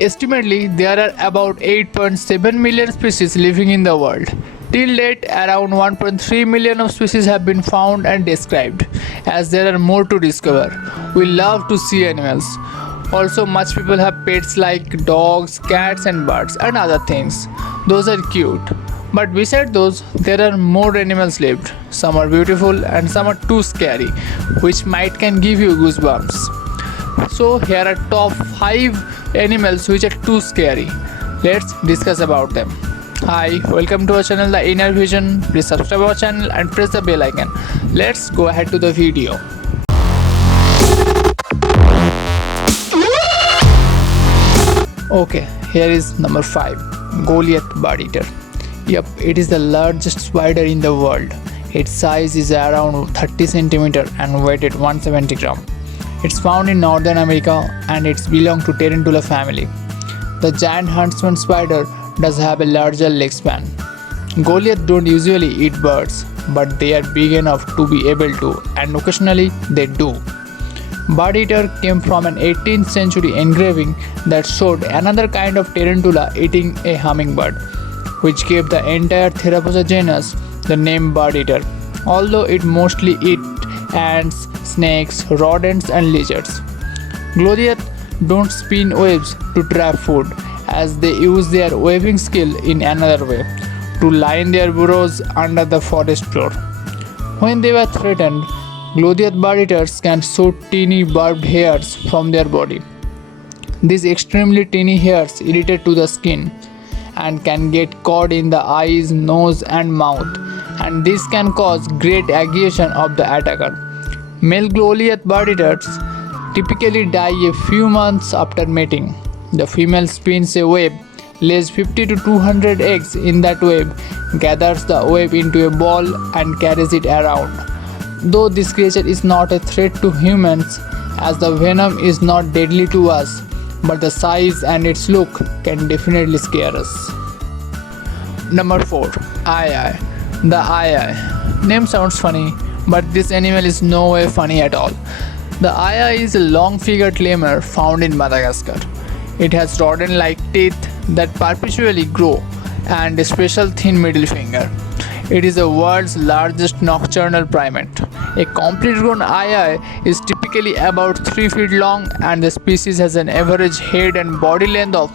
Estimatedly, there are about 8.7 million species living in the world. Till date, around 1.3 million of species have been found and described, as there are more to discover. We love to see animals. Also, much people have pets like dogs, cats, and birds, and other things. Those are cute. But beside those, there are more animals lived. Some are beautiful and some are too scary, which might can give you goosebumps. So here are top 5 animals which are too scary. Let's discuss about them. Hi, welcome to our channel The Inner Vision. Please subscribe our channel and press the bell icon. Let's go ahead to the video. Okay, here is number 5. Goliath bird eater. Yep, it is the largest spider in the world. Its size is around 30 cm and weight at 170 gram. It's found in Northern America and it belongs to Tarantula family. The giant huntsman spider does have a larger leg span. Goliath don't usually eat birds, but they are big enough to be able to, and occasionally they do. Bird eater came from an 18th century engraving that showed another kind of tarantula eating a hummingbird, which gave the entire Theropoda genus the name bird eater, although it mostly eats ants, snakes, rodents, and lizards. Goliath don't spin webs to trap food, as they use their weaving skill in another way, to line their burrows under the forest floor. When they were threatened, Goliath bird eaters can shoot teeny barbed hairs from their body. These extremely tiny hairs irritate to the skin and can get caught in the eyes, nose, and mouth, and this can cause great aggression of the attacker. Male Goliath bird eaters typically die a few months after mating. The female spins a web, lays 50 to 200 eggs in that web, gathers the web into a ball, and carries it around. Though this creature is not a threat to humans, as the venom is not deadly to us, but the size and its look can definitely scare us. Number 4. Aye. The aye. Name sounds funny, but this animal is no way funny at all. The aye is a long-figured lemur found in Madagascar. It has rodent-like teeth that perpetually grow and a special thin middle finger. It is the world's largest nocturnal primate. A complete grown aye is typically about 3 feet long, and the species has an average head and body length of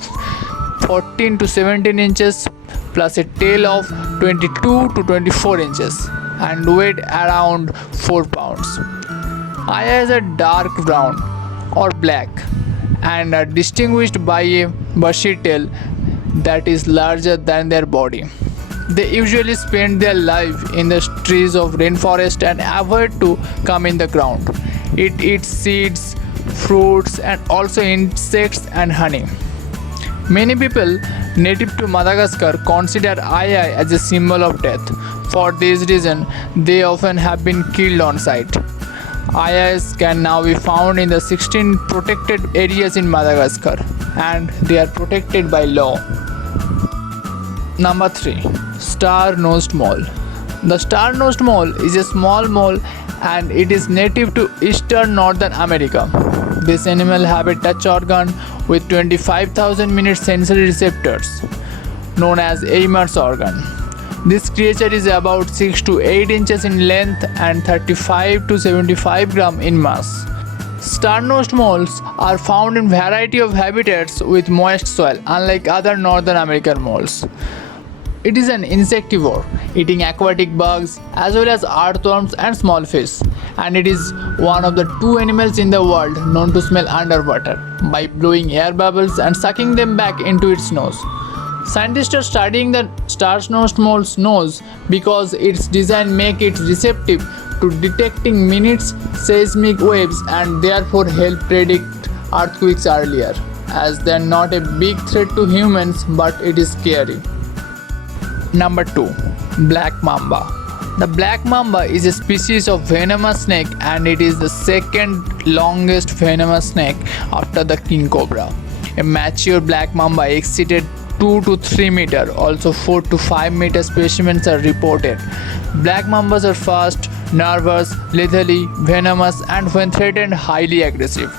14 to 17 inches plus a tail of 22 to 24 inches and weight around 4 pounds. Aye is a dark brown or black and are distinguished by a bushy tail that is larger than their body. They usually spend their life in the trees of rainforest and avoid to come in the ground. It eats seeds, fruits, and also insects and honey. Many people native to Madagascar consider aye as a symbol of death. For this reason, they often have been killed on sight. Ayes can now be found in the 16 protected areas in Madagascar, and they are protected by law. Number 3. Star-nosed mole. The star-nosed mole is a small mole and it is native to eastern Northern America. This animal have a touch organ with 25,000 minute sensory receptors, known as Eimer's organ. This creature is about 6 to 8 inches in length and 35 to 75 gram in mass. Star-nosed moles are found in variety of habitats with moist soil, unlike other Northern American moles. It is an insectivore, eating aquatic bugs as well as earthworms and small fish, and it is one of the 2 animals in the world known to smell underwater by blowing air bubbles and sucking them back into its nose. Scientists are studying the star-nosed mole's nose because its design makes it receptive to detecting minute seismic waves and therefore help predict earthquakes earlier, as they are not a big threat to humans, but it is scary. Number 2. Black Mamba. The black mamba is a species of venomous snake and it is the second longest venomous snake after the king cobra. A mature black mamba exceeded 2 to 3 meter, also 4 to 5 meter specimens are reported. Black mambas are fast, nervous, lethally venomous, and when threatened highly aggressive.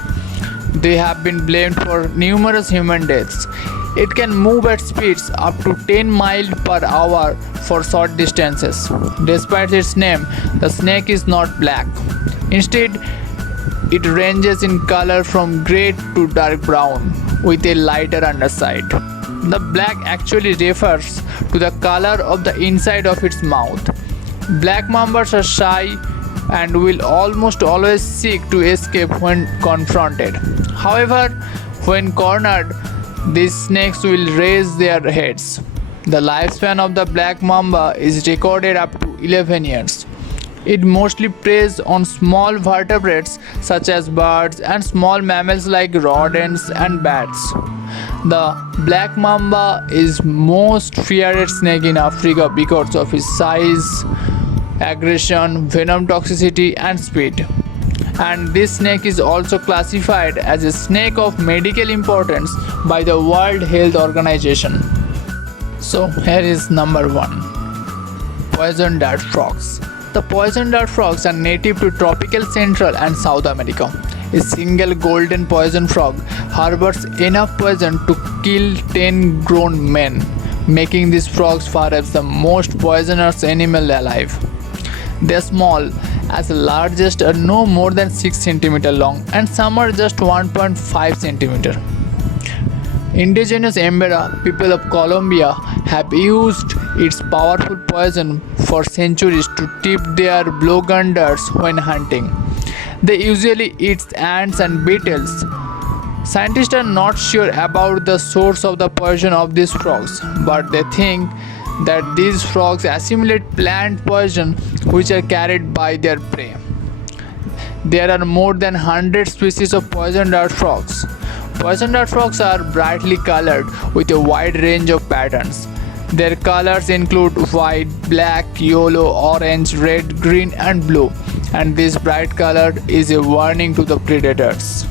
They have been blamed for numerous human deaths. It can move at speeds up to 10 miles per hour for short distances. Despite its name, the snake is not black. Instead, it ranges in color from gray to dark brown with a lighter underside. The black actually refers to the color of the inside of its mouth. Black mambas are shy and will almost always seek to escape when confronted. However, when cornered, these snakes will raise their heads. The lifespan of the black mamba is recorded up to 11 years. It mostly preys on small vertebrates such as birds and small mammals like rodents and bats. The black mamba is most feared snake in Africa because of its size, aggression, venom toxicity and speed. And this snake is also classified as a snake of medical importance by the World Health Organization. So here is number 1. Poison dart frogs. The poison dart frogs are native to tropical Central and South America. A single golden poison frog harbors enough poison to kill 10 grown men, making these frogs perhaps the most poisonous animal alive. They are small, as the largest are no more than 6 cm long and some are just 1.5 cm. Indigenous Embera people of Colombia have used its powerful poison for centuries to tip their blowgunners when hunting. They usually eat ants and beetles. Scientists are not sure about the source of the poison of these frogs, but they think that these frogs assimilate plant poison which are carried by their prey. There are more than 100 species of poison dart frogs. Poison dart frogs are brightly colored with a wide range of patterns. Their colors include white, black, yellow, orange, red, green and blue, and this bright color is a warning to the predators.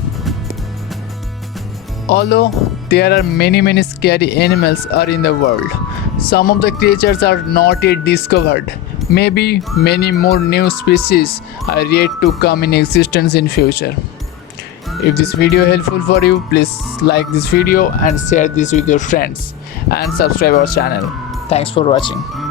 Although there are many scary animals are in the world, some of the creatures are not yet discovered. Maybe many more new species are yet to come in existence in future. If this video helpful for you, please like this video and share this with your friends and subscribe our channel. Thanks for watching.